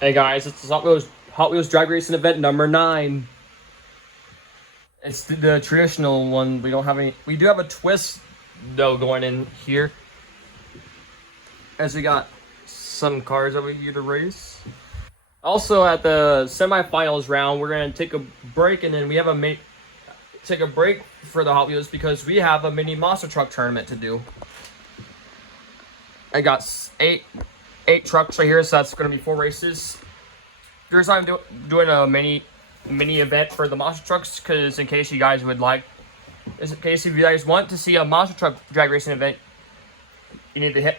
Hey guys, it's Hot Wheels Drag Racing event number 9. It's the traditional one. We don't have any. We do have a twist though going in here, as we got some cars that we need to race. Also, at the semifinals round, we're gonna take a break, and then we have take a break for the Hot Wheels because we have a mini monster truck tournament to do. I got eight trucks right here, so that's gonna be 4 races. Here's why I'm doing a mini event for the monster trucks, because in case you guys would like, in case if you guys want to see a monster truck drag racing event, you need to hit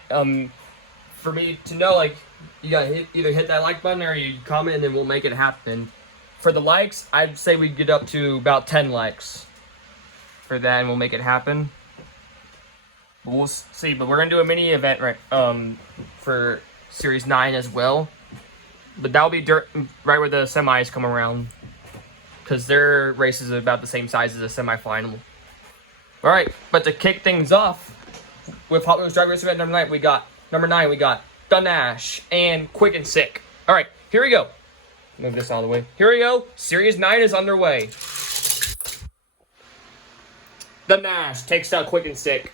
for me to know, like, you gotta either hit that like button or you comment, and then we'll make it happen. For the likes, I'd say we get up to about 10 likes for that, and we'll make it happen. But we'll see. But we're gonna do a mini event for Series 9 as well. But that'll be right where the semis come around, because their races are about the same size as the semifinal. All right, but to kick things off with Hot Wheels Drag Race event number 9, we got The Nash and Quick and Sick. All right, here we go. Move this out of the way. Here we go. Series 9 is underway. The Nash takes out Quick and Sick.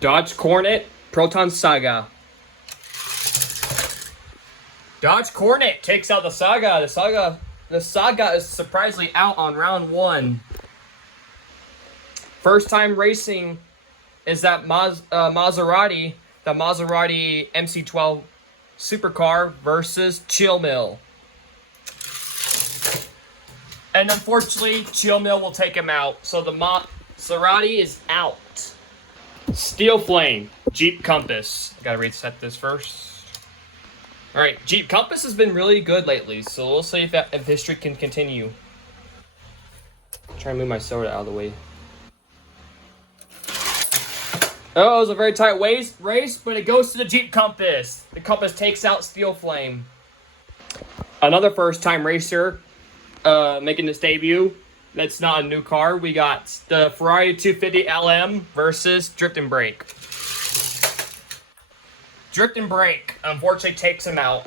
Dodge Coronet, Proton Saga. Dodge Coronet takes out the Saga. The Saga is surprisingly out on round 1. First time racing is that Maserati, the Maserati MC12 supercar versus Chill Mill. And unfortunately, Chill Mill will take him out. So the Maserati is out. Steel Flame, Jeep Compass. Gotta reset this first. Alright, Jeep Compass has been really good lately, so we'll see if history can continue. Try and move my soda out of the way. Oh, it was a very tight race, but it goes to the Jeep Compass. The Compass takes out Steel Flame. Another first-time racer making this debut. That's not a new car. We got the Ferrari 250 LM versus Drift and Brake. Drift and Brake, unfortunately, takes him out.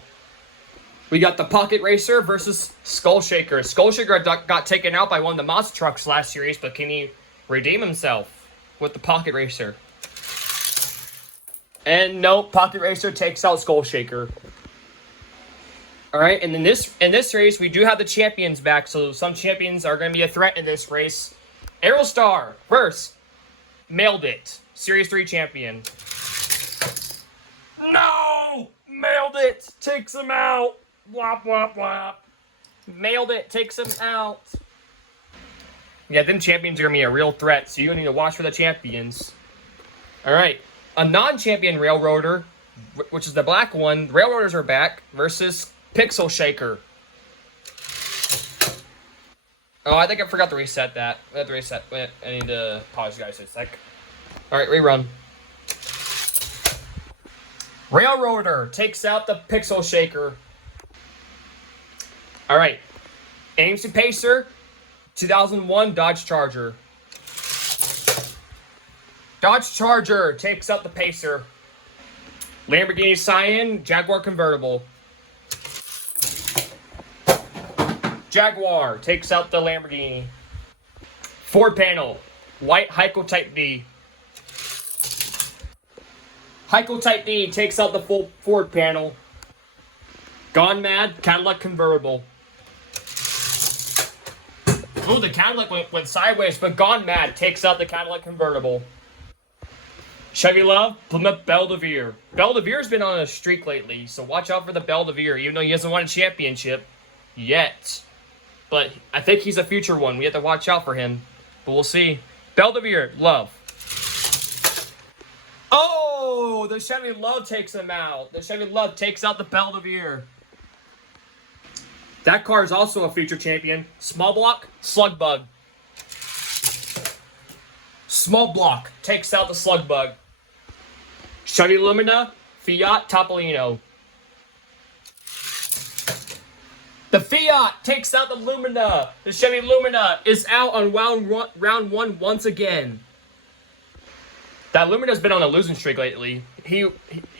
We got the Pocket Racer versus Skull Shaker. Skull Shaker got taken out by one of the monster trucks last series, but can he redeem himself with the Pocket Racer? And no, Pocket Racer takes out Skull Shaker. All right, and in this race, we do have the champions back, so some champions are going to be a threat in this race. Aerostar versus Mailed It, Series 3 champion. No! Mailed It takes him out. Wop, wop, wop. Mailed It takes him out. Yeah, them champions are going to be a real threat, so you need to watch for the champions. All right. A non-champion Railroader, which is the black one. Railroaders are back versus Pixel Shaker. Oh, I think I forgot to reset that. I have to reset. I need to pause, guys, a sec. All right, rerun. Railroader takes out the Pixel Shaker. All right. AMC Pacer, 2001 Dodge Charger. Dodge Charger takes out the Pacer. Lamborghini Cyan, Jaguar Convertible. Jaguar takes out the Lamborghini. Ford Panel, White Heiko Type D. Heiko Type D takes out the full Ford Panel. Gone Mad, Cadillac Convertible. Ooh, the Cadillac went sideways, but Gone Mad takes out the Cadillac Convertible. Chevy Love, Plymouth Belvedere. Belvedere's been on a streak lately, so watch out for the Belvedere, even though he hasn't won a championship yet. But I think he's a future one. We have to watch out for him. But we'll see. Belvedere, Love. Oh, the Chevy Love takes him out. The Chevy Love takes out the Belvedere. That car is also a future champion. Small Block, Slugbug. Small Block takes out the Slugbug. Chevy Lumina, Fiat Topolino. The Fiat takes out the Lumina. The Chevy Lumina is out on round 1 once again. That Lumina's been on a losing streak lately. He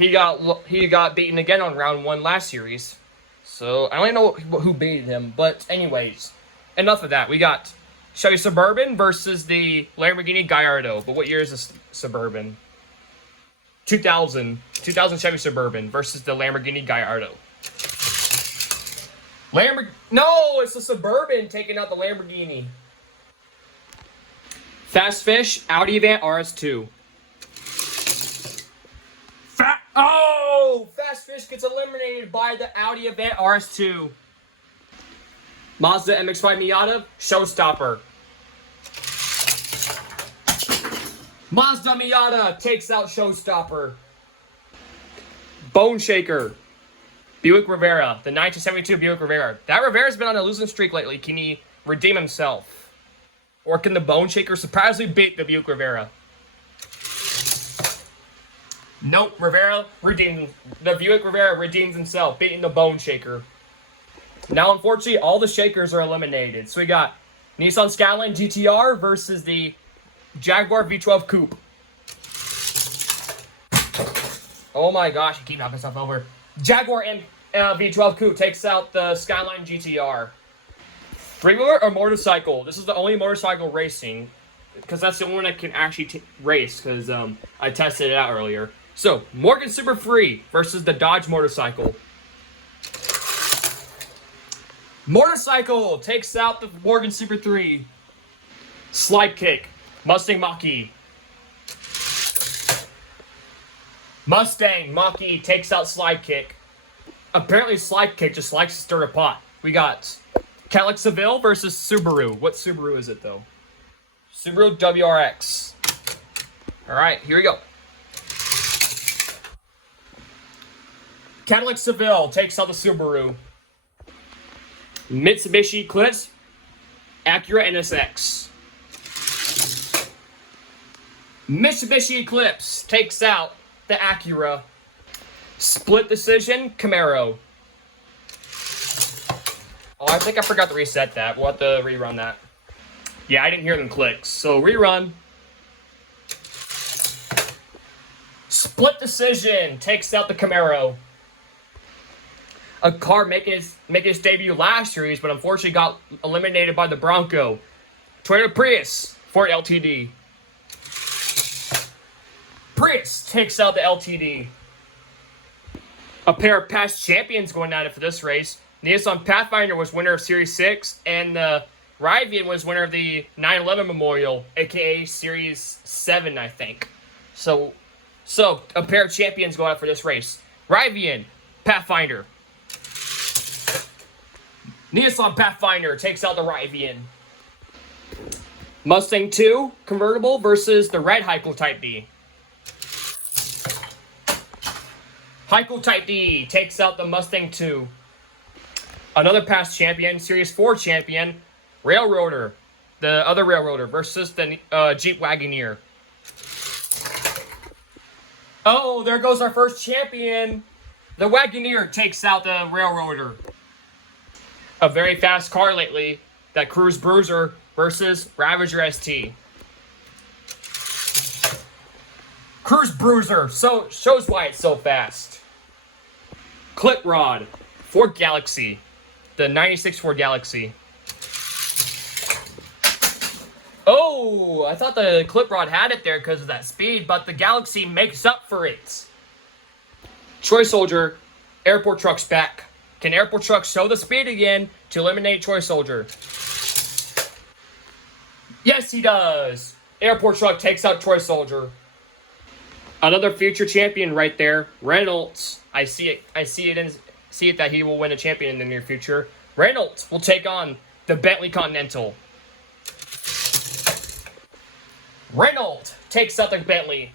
got beaten again on round 1 last series. So I don't even know who beat him, but anyways, enough of that. We got Chevy Suburban versus the Lamborghini Gallardo. But what year is this Suburban? 2000 Chevy Suburban versus the Lamborghini Gallardo. No, it's the Suburban taking out the Lamborghini. Fast Fish Audi Avant RS2. Fast Fish gets eliminated by the Audi Avant RS2. Mazda MX-5 Miata Showstopper. Mazda Miata takes out Showstopper. Bone Shaker. Buick Rivera, the 1972 Buick Rivera. That Rivera's been on a losing streak lately. Can he redeem himself? Or can the Bone Shaker surprisingly beat the Buick Rivera? Nope, the Buick Rivera redeems himself, beating the Bone Shaker. Now, unfortunately, all the Shakers are eliminated. So we got Nissan Skyline GTR versus the Jaguar V12 Coupe. Oh my gosh, I keep knocking myself over. Jaguar and V12 Coupe takes out the Skyline GTR. Three-wheeler or motorcycle? This is the only motorcycle racing, because that's the only one that can actually race, because I tested it out earlier. So, Morgan Super Free versus the Dodge Motorcycle. Motorcycle takes out the Morgan Super 3. Slide Kick. Mustang Mach-E. Mustang Mach-E takes out Slide Kick. Apparently Slide Kick just likes to stir a pot. We got Cadillac Seville versus Subaru. What Subaru is it, though? Subaru WRX. Alright, here we go. Cadillac Seville takes out the Subaru. Mitsubishi Eclipse, Acura NSX. Mitsubishi Eclipse takes out the Acura. Split decision, Camaro. Oh, I think I forgot to reset that. We'll have to rerun that. Yeah, I didn't hear them clicks. So rerun. Split decision takes out the Camaro. A car making its debut last series, but unfortunately got eliminated by the Bronco. Toyota Prius, Ford LTD. Prius takes out the LTD. A pair of past champions going at it for this race. Nissan Pathfinder was winner of Series 6, and the Rivian was winner of the 9/11 Memorial, aka Series 7, I think. So a pair of champions go out for this race. Rivian, Pathfinder. Nissan Pathfinder takes out the Rivian. Mustang 2 convertible versus the red Heinkel Type D. Heinkel Type D takes out the Mustang 2. Another past champion, Series 4 champion, Railroader, the other Railroader versus the Jeep Wagoneer. Oh, there goes our first champion. The Wagoneer takes out the Railroader. A very fast car lately, that Cruise Bruiser versus Ravager ST. Cruise Bruiser, so shows why it's so fast. Clip Rod, Ford Galaxy, the 96 Ford Galaxy. Oh, I thought the Clip Rod had it there because of that speed, but the Galaxy makes up for it. Troy Soldier, Airport Trucks back. Can Airport Trucks show the speed again to eliminate Troy Soldier? Yes, he does. Airport Truck takes out Troy Soldier. Another future champion right there, Reynolds. I see it that he will win a champion in the near future. Reynolds will take on the Bentley Continental. Reynolds takes out the Bentley.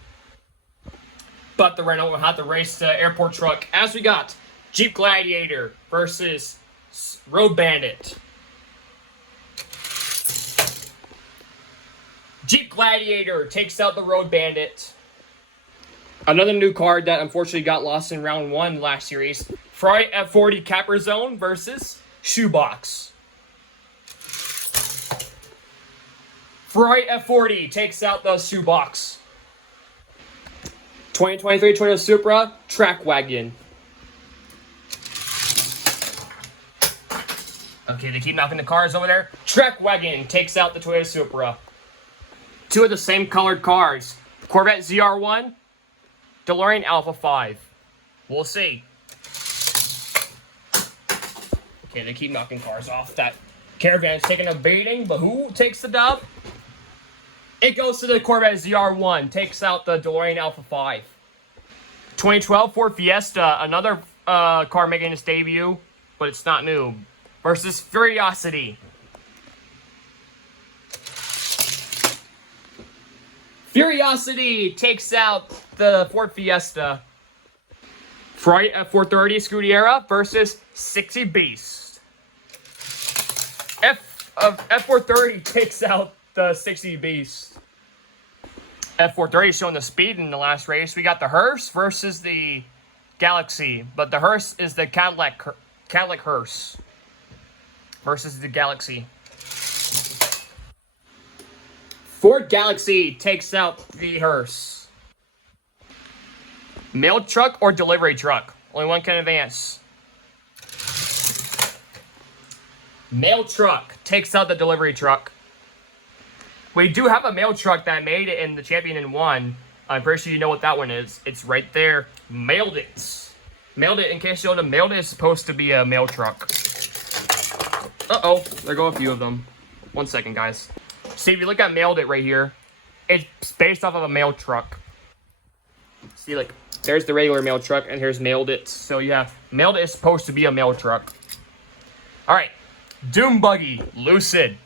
But the Renault will have to race the Airport Truck, as we got Jeep Gladiator versus Road Bandit. Jeep Gladiator takes out the Road Bandit. Another new card that unfortunately got lost in round 1 last series. Ferrari F40 Capper Zone versus Shoebox. Ferrari F40 takes out the Shoebox. 2023 Toyota Supra Track Wagon. Okay, they keep knocking the cars over there. Trek Wagon takes out the Toyota Supra. Two of the same colored cars. Corvette ZR1, DeLorean Alpha 5. We'll see. Okay, they keep knocking cars off. That Caravan's taking a beating, but who takes the dub? It goes to the Corvette ZR1, takes out the DeLorean Alpha 5. 2012 Ford Fiesta, another car making its debut, but it's not new, versus Furiosity. Furiosity takes out the Ford Fiesta. Ferrari F430 Scuderia versus 60 Beast. F430 takes out the 60 Beast. F430 showing the speed in the last race. We got the Hearse versus the Galaxy, but the Hearse is the Cadillac Hearse versus the Galaxy. Ford Galaxy takes out the Hearse. Mail truck or delivery truck? Only one can advance. Mail truck takes out the delivery truck. We do have a mail truck that made it in the Champion in 1. I'm pretty sure you know what that one is. It's right there. Mailed It. Mailed It, in case you don't know, Mailed It is supposed to be a mail truck. Uh-oh, there go a few of them. 1 second, guys. See, if you look at Mailed It right here, it's based off of a mail truck. See, like, there's the regular mail truck, and here's Mailed It. So, yeah, Mailed It is supposed to be a mail truck. Alright, Doom Buggy, Lucid.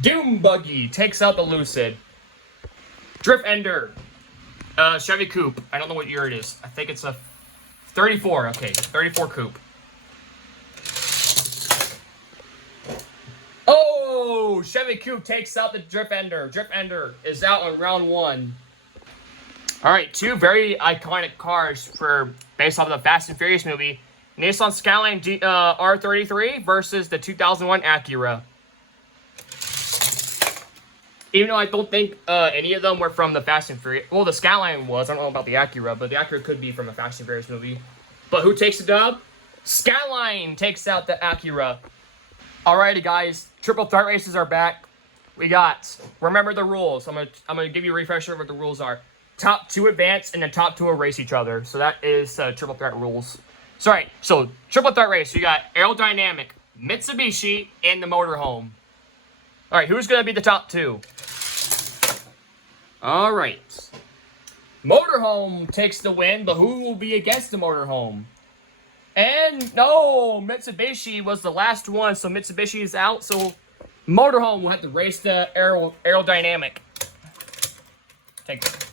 Doom Buggy takes out the Lucid. Drift Ender, Chevy Coupe. I don't know what year it is. I think it's a 34. Okay, 34 Coupe. Oh, Chevy Coupe takes out the Drift Ender. Drift Ender is out on round 1. All right, two very iconic cars based off of the Fast and Furious movie. Nissan Skyline R33 versus the 2001 Acura. Even though I don't think any of them were from the Fast and Furious. Well, the Skyline was. I don't know about the Acura, but the Acura could be from a Fast and Furious movie. But who takes the dub? Skyline takes out the Acura. Alrighty, guys. Triple threat races are back. We got, remember the rules. I'm gonna give you a refresher of what the rules are. Top 2 advance, and the top 2 will race each other. So that is triple threat rules. So, alright. So, triple threat race. We got Aerodynamic, Mitsubishi, and the Motorhome. Alright, who's going to be the top 2? Alright. Motorhome takes the win, but who will be against the Motorhome? And, no, Mitsubishi was the last one, so Mitsubishi is out, so Motorhome will have to race the Aerodynamic. Take it.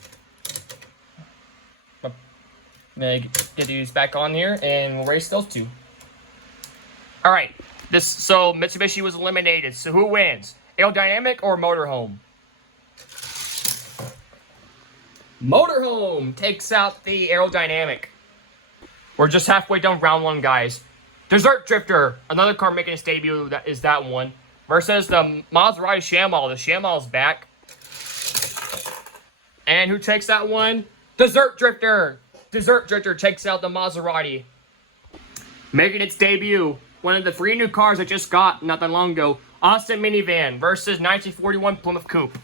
Get these back on here, and we'll race those two. Alright, so Mitsubishi was eliminated, so who wins? Aerodynamic or Motorhome? Motorhome takes out the Aerodynamic. We're just halfway done round 1, guys. Desert Drifter, another car making its debut, that one. Versus the Maserati Shamal. The Shamal's back. And who takes that one? Desert Drifter. Desert Drifter takes out the Maserati. Making its debut, one of the 3 new cars I just got not that long ago. Austin Minivan versus 1941 Plymouth Coupe.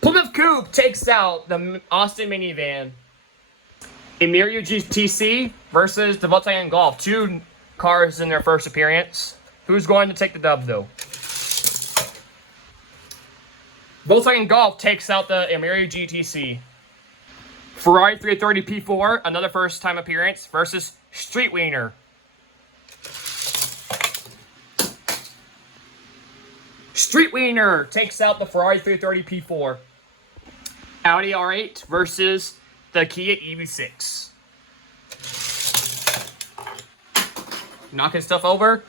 Plymouth Coupe takes out the Austin Minivan. Emira GTC versus the Volkswagen Golf. 2 cars in their first appearance. Who's going to take the dub, though? Volkswagen Golf takes out the Emira GTC. Ferrari 330 P4, another first-time appearance, versus Street Wiener. Street Wiener takes out the Ferrari 330 P4. Audi R8 versus the Kia EV6. Knocking stuff over.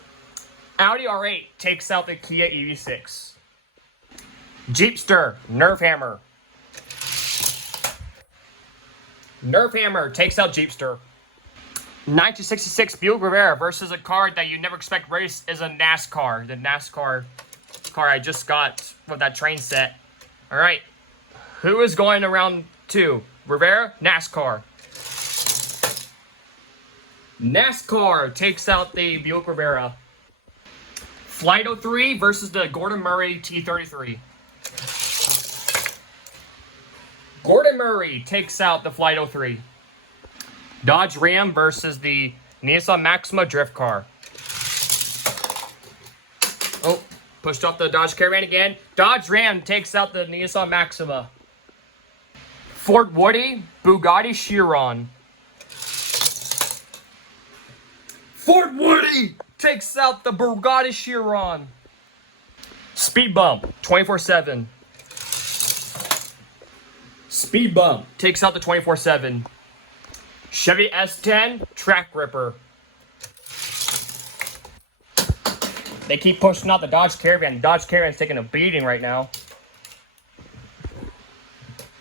Audi R8 takes out the Kia EV6. Jeepster, Nerve Hammer. Nerve Hammer takes out Jeepster. 1966 Buick Rivera versus a car that you never expect race is a NASCAR. The NASCAR car I just got with that train set. Alright. Who is going to round 2? Rivera, NASCAR. NASCAR takes out the Buick Rivera. Flight 03 versus the Gordon Murray T33. Gordon Murray takes out the Flight 03. Dodge Ram versus the Nissan Maxima drift car. Oh, pushed off the Dodge Caravan again. Dodge Ram takes out the Nissan Maxima. Ford Woody, Bugatti Chiron. Ford Woody takes out the Bugatti Chiron. Speed Bump, 24/7. Speed Bump takes out the 24/7. Chevy S10 Track Ripper. They keep pushing out the Dodge Caravan. The Dodge Caravan's taking a beating right now.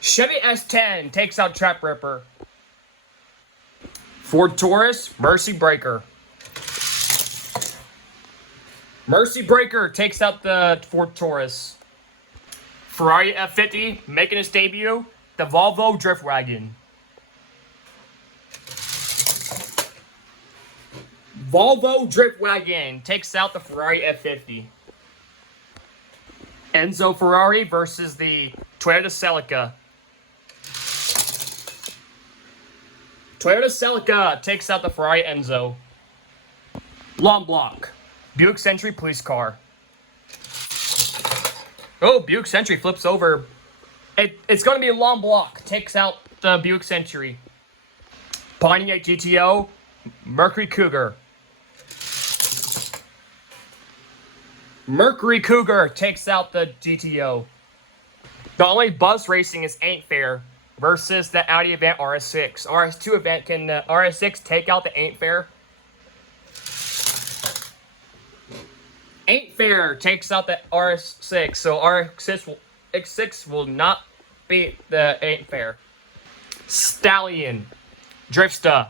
Chevy S10 takes out Track Ripper. Ford Taurus Mercy Breaker. Mercy Breaker takes out the Ford Taurus. Ferrari F50 making its debut, the Volvo Drift Wagon. Volvo Drift Wagon takes out the Ferrari F50. Enzo Ferrari versus the Toyota Celica. Toyota Celica takes out the Ferrari Enzo. Long block. Buick Century police car. Oh, Buick Century flips over. It's going to be a long block. Takes out the Buick Century. Pontiac GTO. Mercury Cougar. Mercury Cougar takes out the GTO. The only bus racing is Ain't Fair versus the Audi event RS6. RS2 event can RS6 take out the Ain't Fair? Ain't Fair takes out the RS6, so RS6 will not beat the Ain't Fair. Stallion, Drifsta.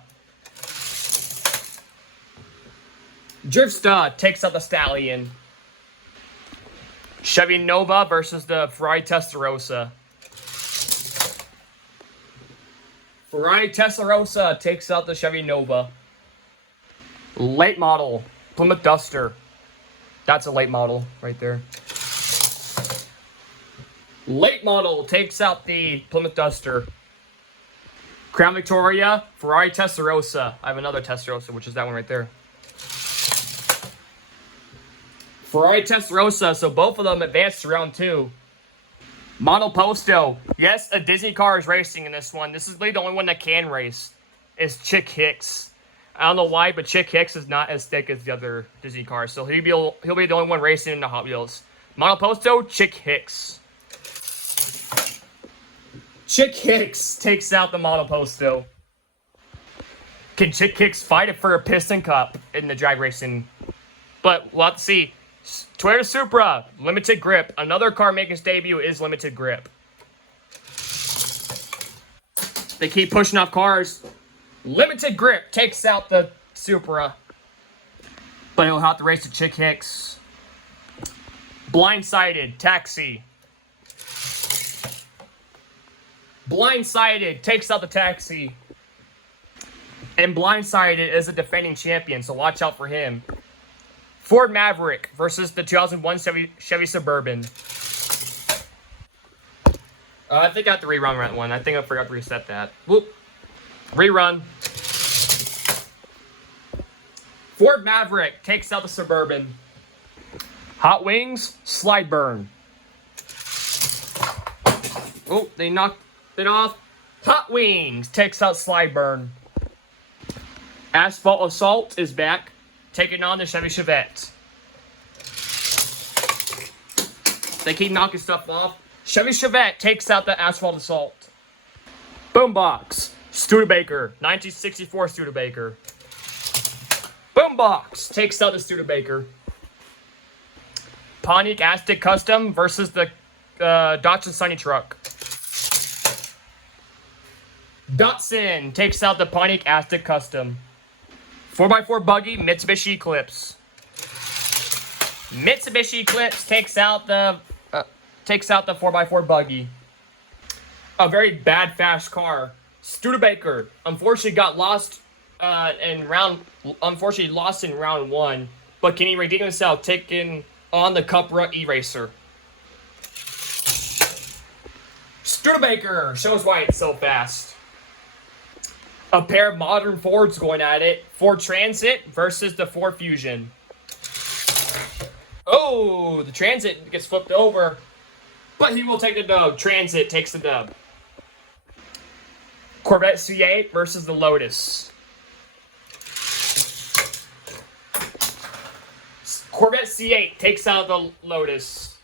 Drifsta takes out the Stallion. Chevy Nova versus the Ferrari Testarossa. Ferrari Testarossa takes out the Chevy Nova. Late model, Plymouth Duster. That's a late model right there. Late model takes out the Plymouth Duster. Crown Victoria, Ferrari Testarossa. I have another Testarossa, which is that one right there. Ferrari Testarossa, so both of them advanced to round 2. Monoposto. Yes, a Disney car is racing in this one. This is really the only one that can race. Is Chick Hicks. I don't know why, but Chick Hicks is not as thick as the other Disney cars, so he'll be the only one racing in the Hot Wheels. Monoposto, Chick Hicks. Chick Hicks takes out the Monoposto. Can Chick Hicks fight it for a Piston Cup in the drag racing? But we'll have to see. Toyota Supra, limited grip. Another car making its debut is limited grip. They keep pushing off cars. Limited grip takes out the Supra. But he'll have to race the Chick Hicks. Blindsided, Taxi. Blindsided takes out the Taxi. And Blindsided is a defending champion, so watch out for him. Ford Maverick versus the 2001 Chevy Suburban. I think I have to rerun that one. I think I forgot to reset that. Whoop. Rerun. Ford Maverick takes out the Suburban. Hot Wings, Slide Burn. Oh, they knocked it off. Hot Wings takes out Slide Burn. Asphalt Assault is back, taking on the Chevy Chevette. They keep knocking stuff off. Chevy Chevette takes out the Asphalt Assault. Boombox, Studebaker, 1964 Studebaker. Boombox takes out the Studebaker. Pontiac Aztek Custom versus the Datsun Sunny Truck. Datsun takes out the Pontiac Aztek Custom. 4x4 buggy, Mitsubishi Eclipse. Mitsubishi Eclipse takes out the 4x4 buggy. A very bad fast car. Studebaker unfortunately got lost unfortunately lost in round 1. But can he redeem himself, taking on the Cupra E-Racer? Studebaker shows why it's so fast. A pair of modern Fords going at it. Ford Transit versus the Ford Fusion. Oh, the Transit gets flipped over. But he will take the dub. Transit takes the dub. Corvette C8 versus the Lotus. Corvette C8 takes out the Lotus.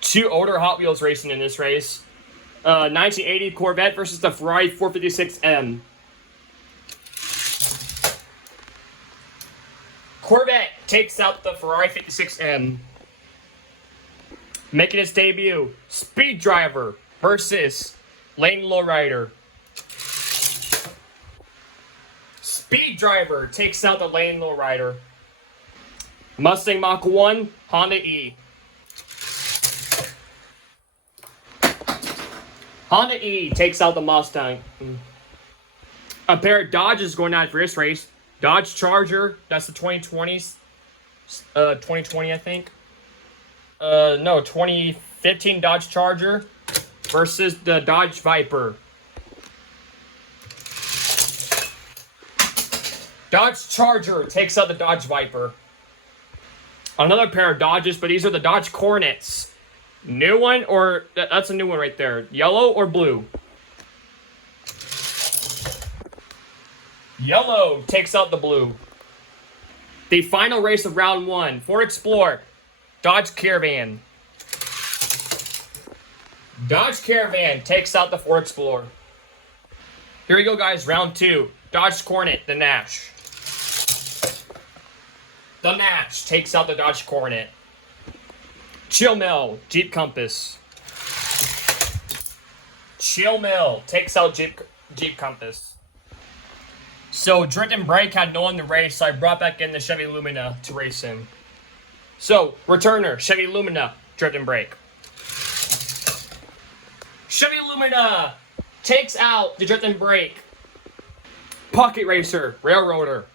2 older Hot Wheels racing in this race. 1980 Corvette versus the Ferrari 456M. Corvette takes out the Ferrari 56M. Making its debut, Speed Driver versus Lane Lowrider. Speed Driver takes out the Lane Lowrider. Mustang Mach 1, Honda E. Honda E takes out the Mustang. A pair of Dodges going out for this race. Dodge Charger, that's the 2020s. 2020, I think. No, 2015 Dodge Charger versus the Dodge Viper. Dodge Charger takes out the Dodge Viper. Another pair of Dodges, but these are the Dodge Cornets. New one, or that's a new one right there. Yellow or blue? Yellow takes out the blue. The final race of round 1. Ford Explorer. Dodge Caravan. Dodge Caravan takes out the Ford Explorer. Here we go, guys. Round 2. Dodge Coronet, the Nash. The Nash takes out the Dodge Coronet. Chill Mill, Jeep Compass. Chill Mill takes out Jeep Compass. So, Drift and Brake had no one to race, so I brought back in the Chevy Lumina to race him. So, returner, Chevy Lumina, Drift and Brake. Chevy Lumina takes out the Drift and Brake. Pocket Racer, Railroader.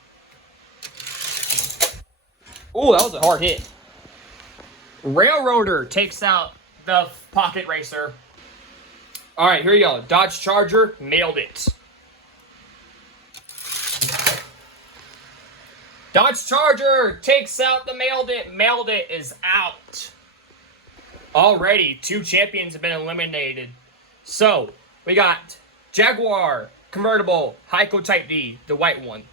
Ooh, that was a hard hit. Railroader takes out the Pocket Racer. Alright, here you go. Dodge Charger, mailed it. Dodge Charger takes out the mailed it. Mailed it is out. Already, 2 champions have been eliminated. So, we got Jaguar, convertible, Heiko Type D, the white one.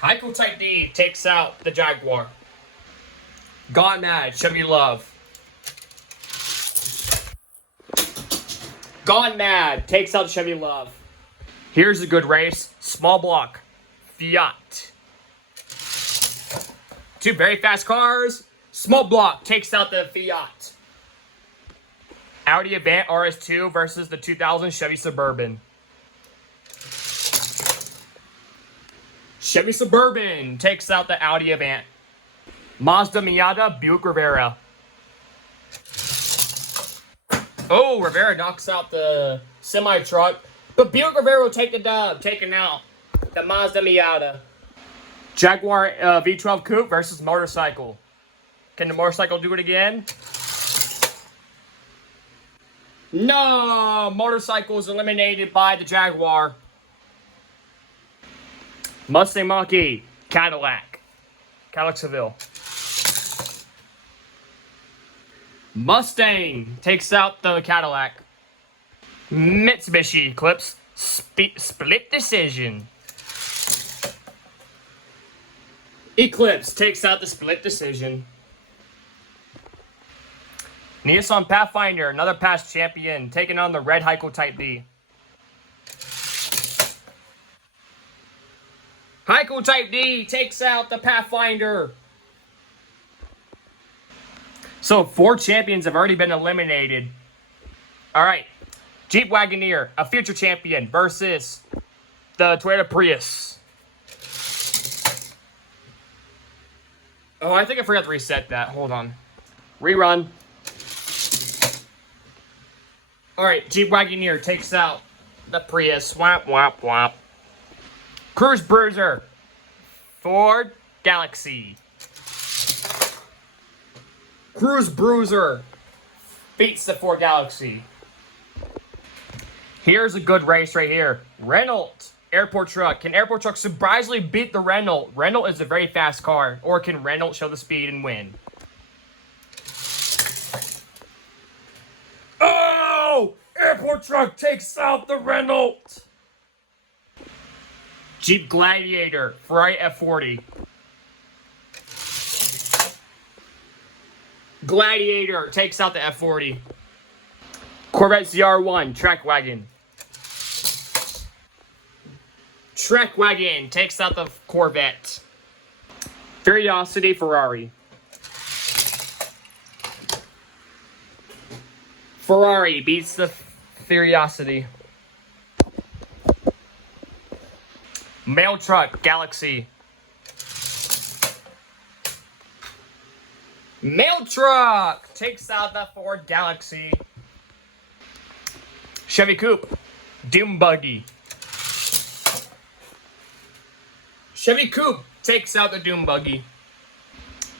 Heiko Type D takes out the Jaguar. Gone Mad, Chevy Love. Gone Mad takes out Chevy Love. Here's a good race. Small block, Fiat. 2 very fast cars. Small block takes out the Fiat. Audi Avant RS2 versus the 2000 Chevy Suburban. Chevy Suburban takes out the Audi Avant. Mazda Miata, Buick Rivera. Oh, Rivera knocks out the semi-truck. But Buick Rivera will take the dub, taking out the Mazda Miata. Jaguar V12 Coupe versus motorcycle. Can the motorcycle do it again? No! Motorcycle is eliminated by the Jaguar. Mustang Mach-E, Cadillac. Cadillac Seville. Mustang takes out the Cadillac. Mitsubishi Eclipse, split decision. Eclipse takes out the split decision. Nissan Pathfinder, another past champion, taking on the red Heiko Type D. Heiko Type D takes out the Pathfinder. So 4 champions have already been eliminated. Alright. Jeep Wagoneer, a future champion, versus the Toyota Prius. Oh, I think I forgot to reset that. Hold on. Rerun. Alright, Jeep Wagoneer takes out the Prius. Womp, womp, womp. Cruise Bruiser. Ford Galaxy. Cruise Bruiser beats the Ford Galaxy. Here's a good race right here. Renault Airport Truck. Can Airport Truck surprisingly beat the Renault? Renault is a very fast car. Or can Renault show the speed and win? Oh! Airport Truck takes out the Renault. Jeep Gladiator. Ferrari F40. Gladiator takes out the F40. Corvette ZR1 Track Wagon. Track Wagon takes out the Corvette. Curiosity Ferrari. Ferrari beats the Curiosity. Mail Truck Galaxy. Mail Truck takes out the Ford Galaxy. Chevy Coupe Doom Buggy. Chevy Coupe takes out the Doom Buggy.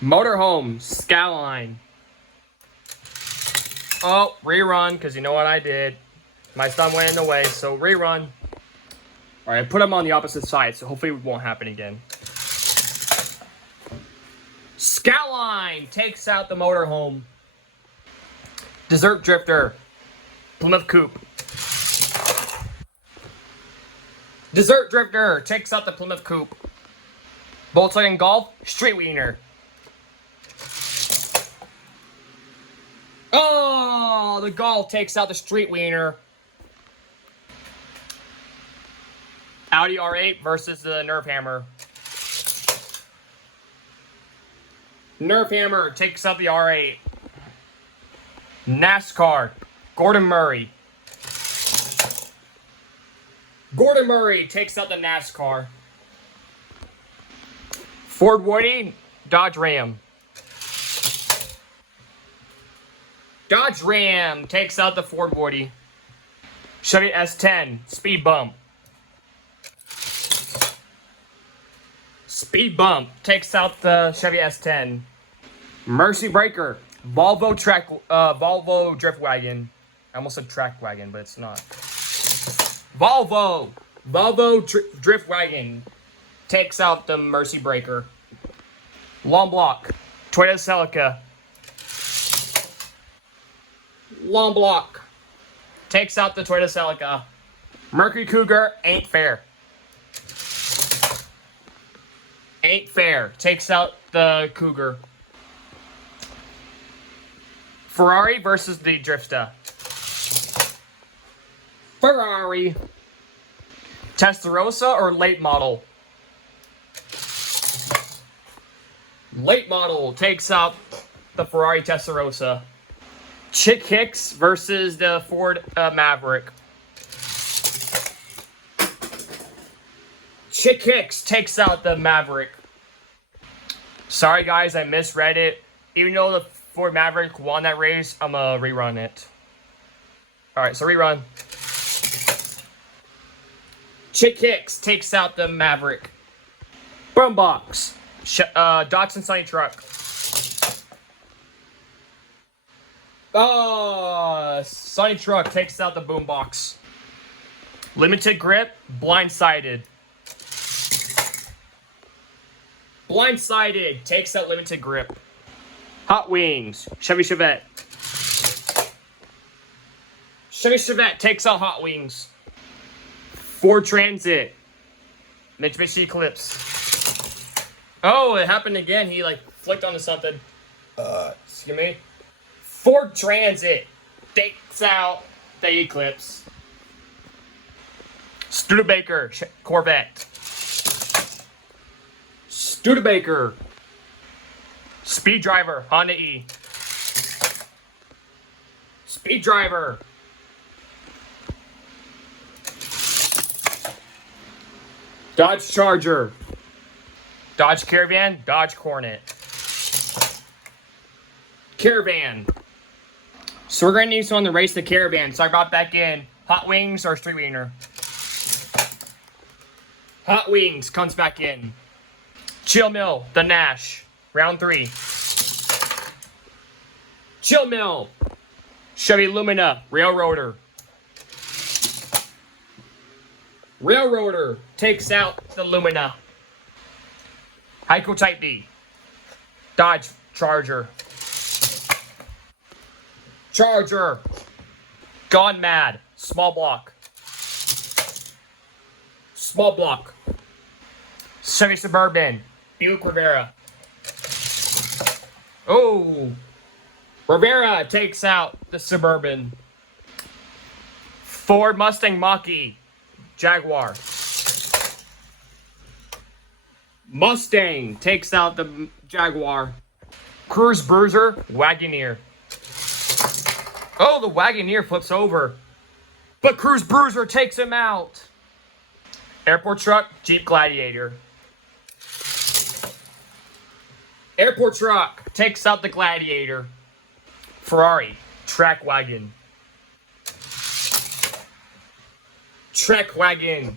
Motorhome Skyline. Oh, rerun, because you know what I did. My son went in the way, so rerun. Alright, I put them on the opposite side, so hopefully it won't happen again. Skyline takes out the motorhome. Desert Drifter. Plymouth Coupe. Desert Drifter takes out the Plymouth Coupe. Volkswagen Golf. Street Wiener. Oh, the Golf takes out the Street Wiener. Audi R8 versus the Nerf Hammer. Nerf Hammer takes out the R8. NASCAR. Gordon Murray. Gordon Murray takes out the NASCAR. Ford Woody. Dodge Ram. Dodge Ram takes out the Ford Woody. Chevy S10. Speed Bump. Speed Bump takes out the Chevy S10. Mercy Breaker. Volvo Drift Wagon. I almost said Track Wagon, but it's not. Volvo Drift Wagon takes out the Mercy Breaker. Long Block. Toyota Celica. Long Block takes out the Toyota Celica. Mercury Cougar ain't fair. Ain't fair takes out the Cougar. Ferrari versus the Drifter. Ferrari. Testarossa or late model? Late model takes out the Ferrari Testarossa. Chick Hicks versus the Ford Maverick. Chick Hicks takes out the Maverick. Sorry guys, I misread it. Even though the Ford Maverick won that race, I'm gonna rerun it. Alright, so rerun. Chick Hicks takes out the Maverick. Boombox. Datsun Sunny Truck. Sunny Truck takes out the Boombox. Limited Grip. Blindsided. Blindsided takes out Limited Grip. Hot Wings. Chevy Chevette. Chevy Chevette takes out Hot Wings. Ford Transit. Mitsubishi Eclipse. Oh, it happened again. He like flicked onto something. Excuse me. Ford Transit takes out the Eclipse. Studebaker Corvette. Studebaker. Speed Driver Honda E. Speed Driver. Dodge Charger. Dodge Caravan. Dodge Coronet. Caravan. So we're going to need someone to race the caravan. So I brought back in Hot Wings or Street Wiener. Hot Wings comes back in. Chill Mill, the Nash, round 3. Chill Mill, Chevy Lumina, Railroader. Railroader takes out the Lumina. Heiko Type D, Dodge Charger. Charger, Gone Mad, small block. Small block. Chevy Suburban, Buick Rivera. Oh, Rivera takes out the Suburban. Ford Mustang Mach-E, Jaguar. Mustang takes out the Jaguar. Cruise Bruiser, Wagoneer. Oh, the Wagoneer flips over. But Cruise Bruiser takes him out. Airport truck, Jeep Gladiator. Airport truck takes out the Gladiator. Ferrari, Track Wagon. Track Wagon.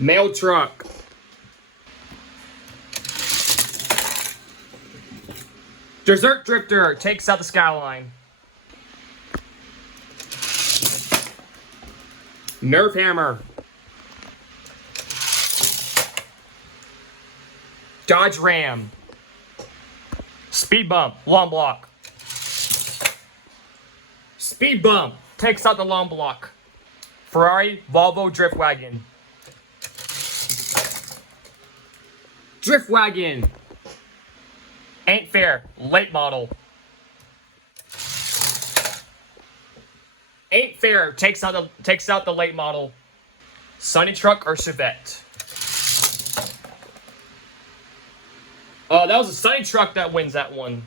Mail truck. Desert Drifter takes out the Skyline. Nerf Hammer. Dodge Ram. Speed Bump, long block. Speed Bump takes out the long block. Ferrari, Volvo Drift Wagon. Drift Wagon. Ain't Fair, late model. Ain't Fair takes out the late model. Sunny Truck or Chevette. Oh, that was a Sunny Truck that wins that one.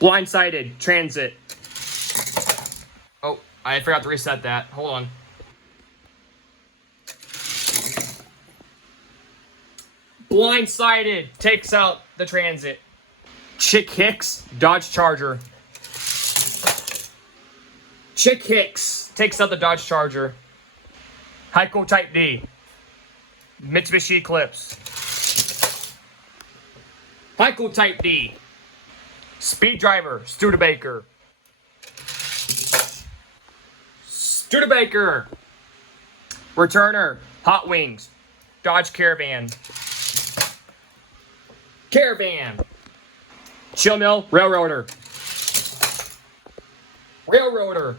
Blindsided, Transit. Oh, I forgot to reset that. Hold on. Blindsided takes out the Transit. Chick Hicks, Dodge Charger. Chick Hicks takes out the Dodge Charger. Heiko Type D, Mitsubishi Eclipse. Heiko Type D, Speed Driver, Studebaker. Studebaker. Returner, Hot Wings, Dodge Caravan. Caravan. Chill Mill, Railroader. Railroader.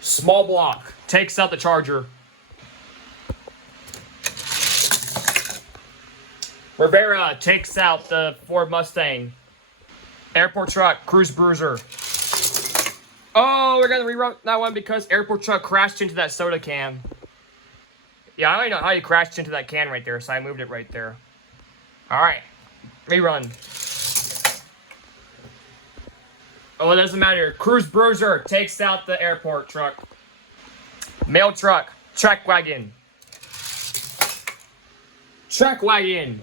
Small block takes out the Charger. Rivera takes out the Ford Mustang. Airport truck, Cruise Bruiser. Oh, we're gonna rerun that one because airport truck crashed into that soda can. Yeah, I don't know how you crashed into that can right there, so I moved it right there. Alright. Rerun. Oh, it doesn't matter. Cruise Bruiser takes out the airport truck. Mail truck, Track Wagon. Track Wagon.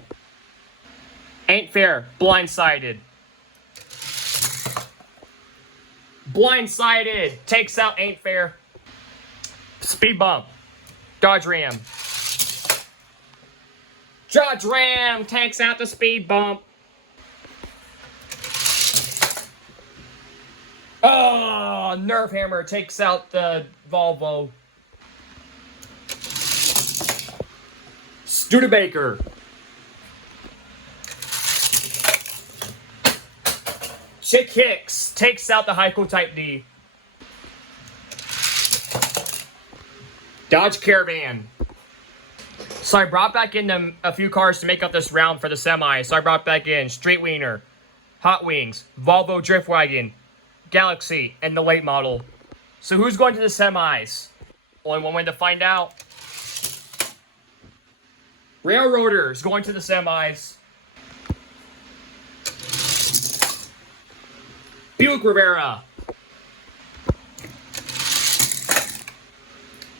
Ain't Fair, Blindsided. Blindsided takes out Ain't Fair. Speed Bump, Dodge Ram. Dodge Ram takes out the Speed Bump. Oh, Nerf Hammer takes out the Volvo. Studebaker. Chick Hicks takes out the Heiko Type D. Dodge Caravan. So I brought back in a few cars to make up this round for the semi. So I brought back in Street Wiener, Hot Wings, Volvo Drift Wagon, Galaxy, and the late model. So who's going to the semis? Only one way to find out. Railroaders going to the semis. Buick Rivera.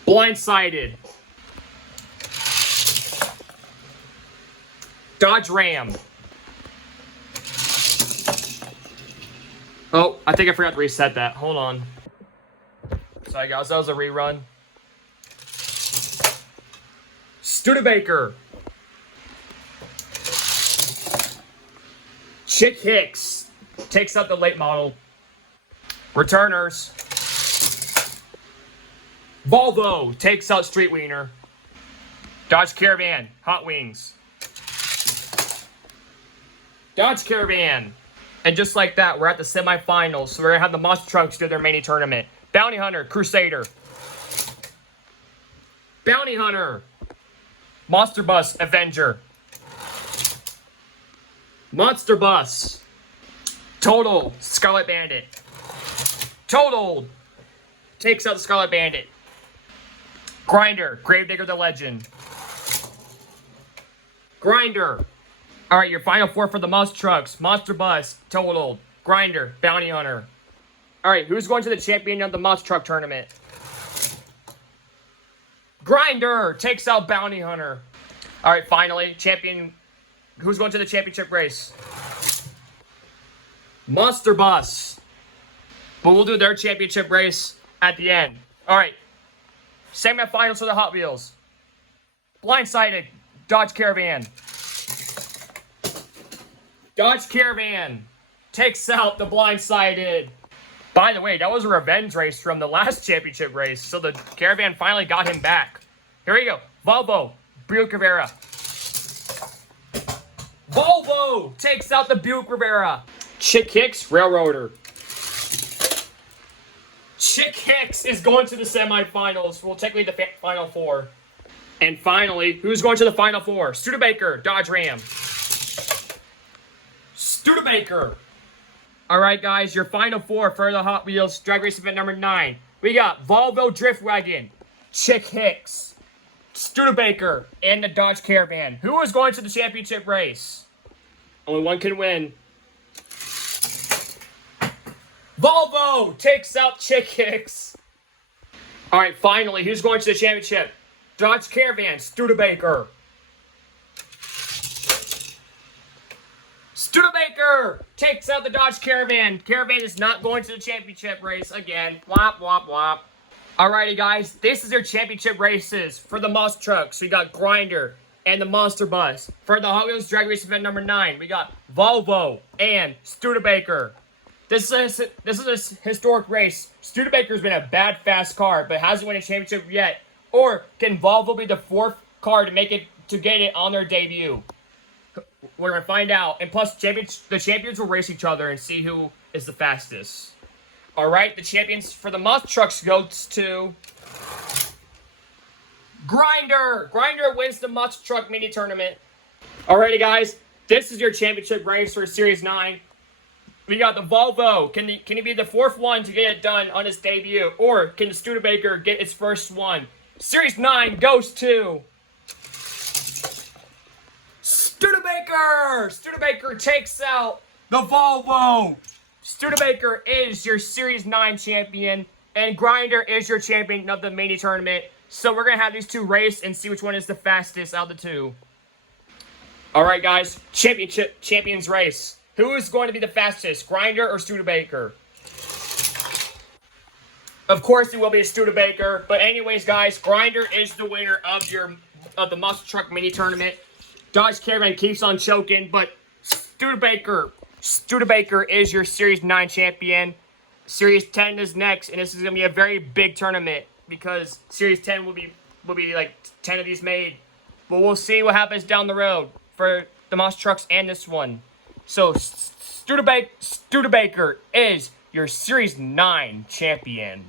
Blindsided. Dodge Ram. Oh, I think I forgot to reset that. Hold on. Sorry, guys. That was a rerun. Studebaker. Chick Hicks takes out the late model. Returners. Volvo takes out Street Wiener. Dodge Caravan, Hot Wings. Dodge Caravan. And just like that, we're at the semifinals. So we're going to have the Monster Trucks do their mini tournament. Bounty Hunter, Crusader. Bounty Hunter. Monster Bus, Avenger. Monster Bus. Total, Scarlet Bandit. Total takes out the Scarlet Bandit. Grinder, Gravedigger the Legend. Grinder. All right, your final four for the Monster Trucks. Monster Bus, Total, Grinder, Bounty Hunter. All right, who's going to the champion of the Monster Truck tournament? Grinder takes out Bounty Hunter. All right, finally, champion. Who's going to the championship race? Monster Bus. But we'll do their championship race at the end. All right, semifinals for the Hot Wheels. Blindsided, Dodge Caravan. Dodge Caravan takes out the Blindsided. By the way, that was a revenge race from the last championship race, so the Caravan finally got him back. Here we go. Volvo, Buick Rivera. Volvo takes out the Buick Rivera. Chick Hicks, Railroader. Chick Hicks is going to the semifinals. Well, technically the final four. And finally, who's going to the final four? Studebaker, Dodge Ram. Studebaker. All right, guys, your final four for the Hot Wheels Drag Race event number 9. We got Volvo Drift Wagon, Chick Hicks, Studebaker, and the Dodge Caravan. Who is going to the championship race? Only one can win. Volvo takes out Chick Hicks. All right, finally, who's going to the championship? Dodge Caravan, Studebaker. Studebaker takes out the Dodge Caravan. Caravan is not going to the championship race again. Womp, womp, womp. Alrighty, guys. This is your championship races for the Monster Trucks. We got Grinder and the Monster Bus. For the Hot Wheels Drag Race event number 9, we got Volvo and Studebaker. This is a historic race. Studebaker's been a bad fast car, but hasn't won a championship yet. Or can Volvo be the 4th car to get it on their debut? We're going to find out. And plus, the champions will race each other and see who is the fastest. Alright, the champions for the Monster Trucks goes to Grinder. Grinder wins the Monster Truck mini tournament. Alrighty, guys. This is your championship race for Series 9. We got the Volvo. Can he be the 4th one to get it done on his debut? Or can the Studebaker get its first one? Series 9 goes to Studebaker! Studebaker takes out the Volvo. Studebaker is your Series 9 champion, and Grinder is your champion of the mini tournament. So we're going to have these two race and see which one is the fastest out of the two. Alright, guys. Champions race. Who is going to be the fastest, Grinder or Studebaker? Of course, it will be a Studebaker. But anyways, guys, Grinder is the winner of the Monster Truck mini tournament. Dodge Caravan keeps on choking, but Studebaker is your Series 9 champion. Series 10 is next, and this is going to be a very big tournament because Series 10 will be like 10 of these made. But we'll see what happens down the road for the Monster Trucks and this one. So Studebaker is your Series 9 champion.